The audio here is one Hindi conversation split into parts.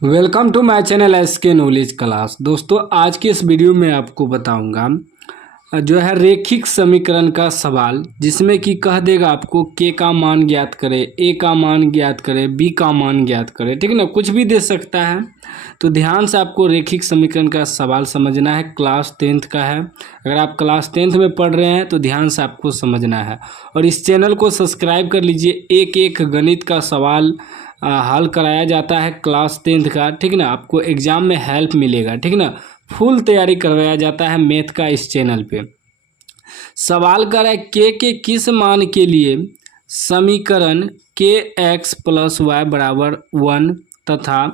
Welcome to my channel SK knowledge class. दोस्तों आज की इस वीडियो में आपको बताऊंगा जो है रेखिक समीकरण का सवाल, जिसमें कि कह देगा आपको के का मान ज्ञात करें, ए का मान ज्ञात करें, बी का मान ज्ञात करें, ठीक है ना। कुछ भी दे सकता है, तो ध्यान से आपको रेखिक समीकरण का सवाल समझना है। क्लास 10th का है, अगर आप क्लास 10th में पढ़ रहे हैं तो ध्यान से आपको समझना है। और इस चैनल को सब्सक्राइब कर लीजिए, एक एक गणित का सवाल हल कराया जाता है क्लास 10th का, ठीक है ना। आपको एग्जाम में हेल्प मिलेगा, ठीक है ना। फुल तैयारी करवाया जाता है मैथ का इस चैनल पे। सवाल कर है के किस मान के लिए समीकरण के एक्स प्लस वाई बराबर 1 तथा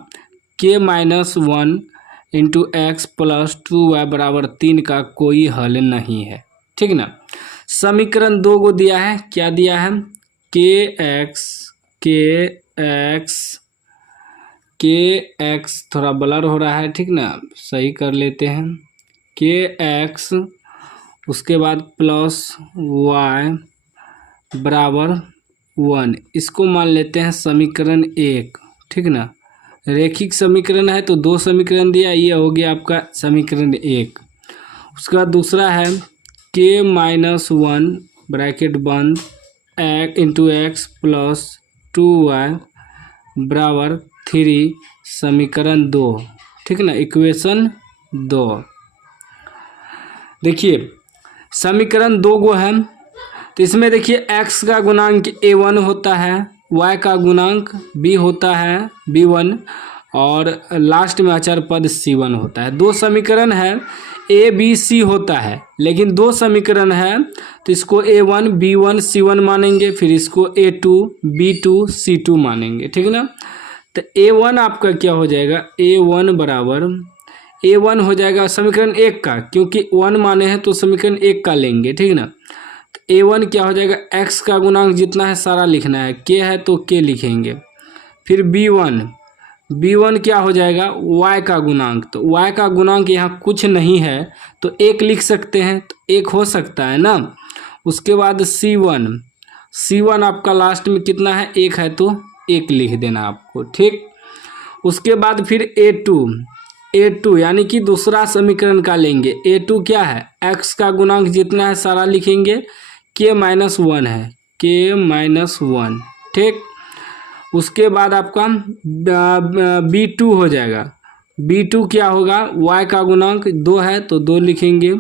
के minus 1 into x plus 2 y बराबर 3 का कोई हल नहीं है, ठीक ना। समीकरण दो को दिया है, क्या दिया है, के एक्स थोड़ा ब्लर हो रहा है, ठीक ना, सही कर लेते हैं। के एक्स उसके बाद प्लस वाई बराबर 1, इसको मान लेते हैं समीकरण 1, ठीक ना। रेखिक समीकरण है तो दो समीकरण दिया, ये हो गया आपका समीकरण 1। उसके बाद दूसरा है के माइनस 1 ब्रैकेट बंद इंटू एक्स प्लस 2y बराबर 3, समीकरण 2, ठीक ना, इक्वेशन 2। देखिए समीकरण 2 गो है, तो इसमें देखिए x का गुणांक a1 होता है, y का गुणांक b होता है b1, और लास्ट में अचर पद c1 होता है। दो समीकरण है, a b c होता है, लेकिन दो समीकरण है तो इसको a1 b1 c1 मानेंगे, फिर इसको a2 b2 c2 मानेंगे, ठीक है ना। तो a1 आपका क्या हो जाएगा, a1 बराबर a1 हो जाएगा समीकरण 1 का, क्योंकि 1 माने हैं तो समीकरण 1 का लेंगे, ठीक ना। तो a1 क्या हो जाएगा, x का गुणांक जितना है सारा लिखना है, k है तो k लिखेंगे। फिर b1 क्या हो जाएगा, y का गुणांक, तो y का गुणांक यहाँ कुछ नहीं है तो 1 लिख सकते हैं, तो 1 हो सकता है ना। उसके बाद c1 आपका लास्ट में कितना है, 1 है तो 1 लिख देना आपको, ठीक। उसके बाद फिर a2 यानी कि दूसरा समीकरण का लेंगे। a2 क्या है, x का गुणांक जितना है सारा लिखेंगे, k माइनस 1 है, k माइनस 1, ठीक। उसके बाद आपका b2 हो जाएगा, b2 क्या होगा, y का गुणांक 2 है तो 2 लिखेंगे।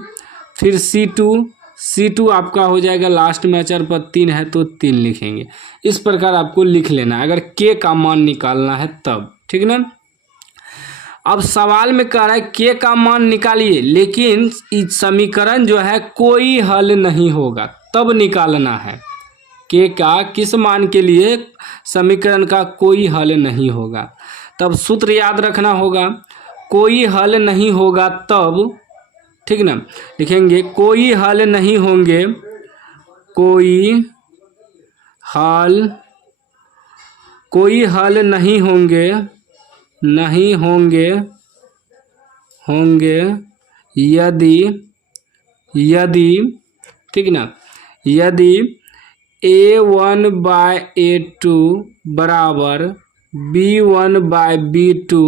फिर c2 आपका हो जाएगा, लास्ट में अचर पर 3 है तो 3 लिखेंगे। इस प्रकार आपको लिख लेना है अगर k का मान निकालना है तब, ठीक ना। अब सवाल में कह रहा है के का मान निकालिए, लेकिन इस समीकरण जो है कोई हल नहीं होगा, तब निकालना है। के का किस मान के लिए समीकरण का कोई हल नहीं होगा, तब सूत्र याद रखना होगा, कोई हल नहीं होगा तब, ठीक ना। लिखेंगे कोई हल नहीं होंगे, कोई हल नहीं होंगे यदि, ठीक ना, यदि a1 बाय a2 बराबर b1 बाय b2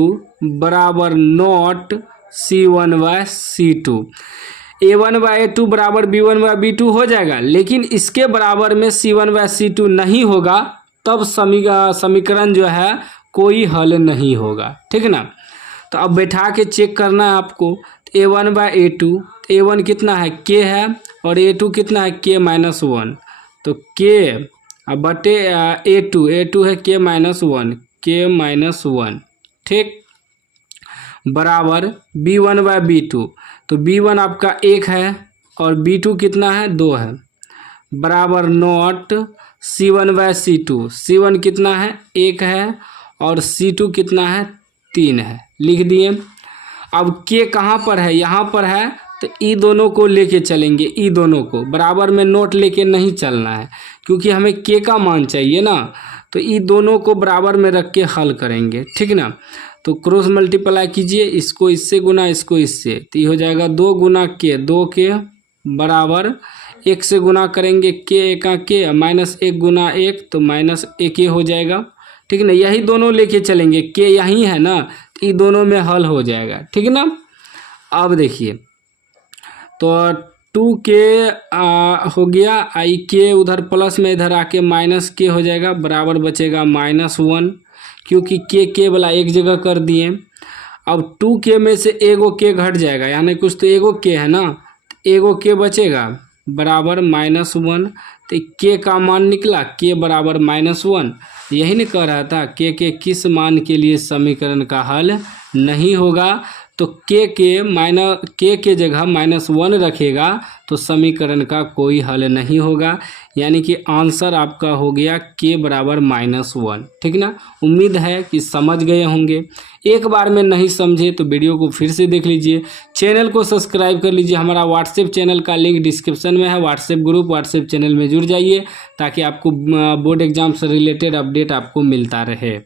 बराबर not c1 bye c2। a1 bye a2 बराबर b1 बाय b2 हो जाएगा, लेकिन इसके बराबर में c1 बाय c2 नहीं होगा, तब समीकरण जो है कोई हल नहीं होगा, ठीक ना। तो अब बैठा के चेक करना है आपको। a1 बाय a2, a1 कितना है, k है, और a2 कितना है, k माइनस 1, तो k अब बटे a2 है k माइनस 1, ठीक, बराबर b1 बाय b2, तो b1 आपका 1 है और b2 कितना है, 2 है, बराबर नॉट c1 बाय c1 कितना है, 1 है, और c2 कितना है, 3 है, लिख दिए। अब k कहाँ पर है, यहाँ पर है, तो ई दोनों को लेके चलेंगे, ई दोनों को बराबर में नोट लेके नहीं चलना है, क्योंकि हमें के का मान चाहिए ना, तो ई दोनों को बराबर में रख के हल करेंगे, ठीक ना। तो क्रॉस मल्टीप्लाई कीजिए, इसको इससे गुना, इसको इससे, तो ये हो जाएगा 2 गुना के, 2 के बराबर 1 से गुना करेंगे, के 1 का के, माइनस 1 गुना 1 तो माइनस 1 हो जाएगा, ठीक है ना, यही दोनों लेके चलेंगे, के यहीं है ना, तो ये दोनों में हल हो जाएगा, ठीक है ना। अब देखिए तो 2k हो गया, आई के उधर प्लस में इधर आके माइनस के हो जाएगा, बराबर बचेगा -1, क्योंकि के वाला एक जगह कर दिए। अब 2k में से एगो के घट जाएगा, यानी कुछ तो एगो के है ना, एगो के बचेगा बराबर -1। तो के का मान निकला, के बराबर -1। यही नहीं कह रहा था के किस मान के लिए समीकरण का हल नहीं होगा, तो के जगह -1 रखेगा तो समीकरण का कोई हल नहीं होगा, यानी कि आंसर आपका हो गया के बराबर -1, ठीक ना। उम्मीद है कि समझ गए होंगे। एक बार में नहीं समझे तो वीडियो को फिर से देख लीजिए, चैनल को सब्सक्राइब कर लीजिए। हमारा व्हाट्सएप चैनल का लिंक डिस्क्रिप्शन में है, व्हाट्सएप ग्रुप, व्हाट्सएप चैनल में जुड़ जाइए ताकि आपको बोर्ड एग्जाम से रिलेटेड अपडेट आपको मिलता रहे।